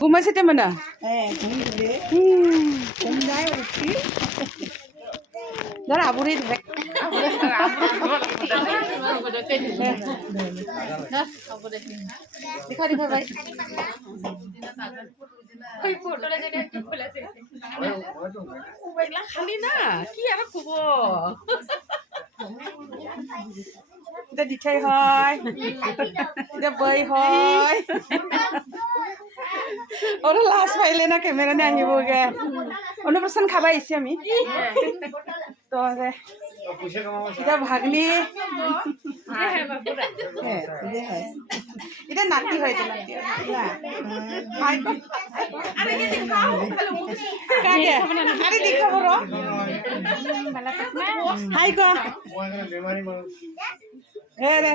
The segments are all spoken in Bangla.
Gumasih teman dah. Dah abu ni dek. Dikha dikha bhai. Koi photo la jane active kula se. Ubegla khali na. Ki ara khubo. Ida dikhai hoy. Ida boy hoy. और लास्ट फाइले ना कैमरा ने आही बोगे अनुप्रसन खाबा इसे আমি তো আরে এটা ভাগ্নি এটা নাতি হয় তো নাতি হাই আরে কি দেখাও কাকে আরে দেখাবো র হাই কো এ রে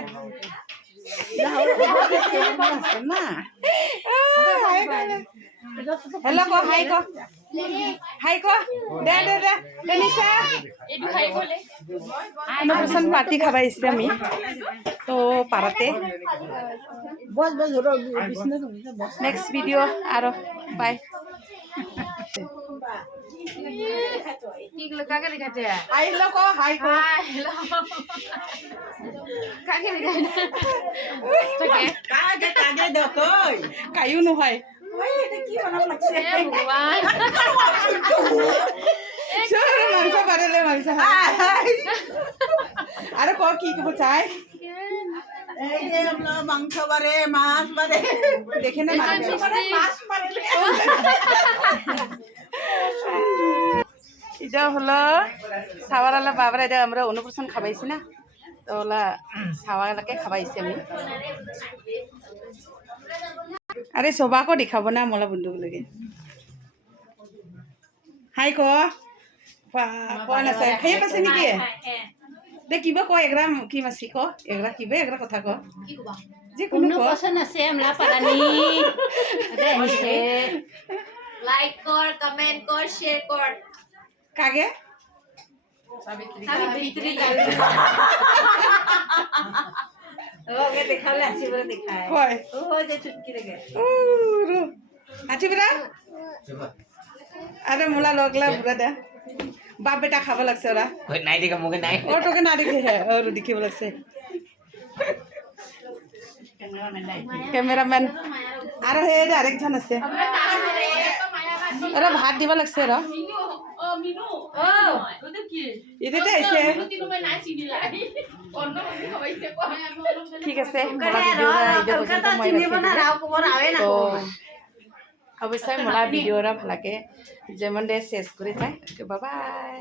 না हेलो को हाय को दे दे दे निशा एडु हाय बोले अनुप्रसन पार्टी खाबा इसे আমি তো পারাতে বস বস বিষ্ণু নেক্সট ভিডিও আরো বাই ইগলো কাকে লিখাতে হাই হ্যালো को হাই को হ্যালো কাকে লিখাতে ওকে কাকে কাকে দাও কই কায়ু ন হয় ওই এটা কি বানাম লাগছে ভগবান চল মাংস বাড়লে মাংস আরে ক কি কব চাই এই যে আমরা মাংস বাড়ে মাছ বাড়ে দেখে না মাংস বাড়ে মাছ বাড়লে এটা হলো সাওয়ারালা বাবারা এটা আমরা অনুপ্রসন খাবাইছি না তো ওলা সাওয়ারালাকে খাবাইছি আমি আরে সবাকো দেখাবো না মোলা বন্ধু লাগে হাই ক কোন আছে খাই পাছে নেকি দে কিবা ক এগ্রা কি মাছি ক এগ্রা কিবে এগ্রা কথা ক কি কবা যে কোনো পছন্দ আছে আমলা পারানি দে হিসে লাইক কর কমেন্ট কর শেয়ার কর কাগে সাবিত্রী ওকে দেখালে আসি বলে দেখায় কই ও যে চুটকি লাগে ও আছি বড়া আরে মোলা লগলা বুড়া দে বাপ বেটা খাবা লাগছে ওরা কই নাই দেখা মুখে নাই ও তোকে না দেখে আর দেখিব লাগছে ক্যামেরাম্যান আর হে আরেকজন আছে আরে ভাত দিব লাগছে র মিনু ও ওটা কি এটাতে আইছে মিনু তিনো মই নাই চিনি লাই অন্য মানুষ খাইছে কো ঠিক আছে মোলা ভিডিও কলকাতা চিনিব না রাও খবর আবে না অবশ্যই মোলা ভিডিওরা ভালকে যেমন দে শেষ করে যায় বাই বাই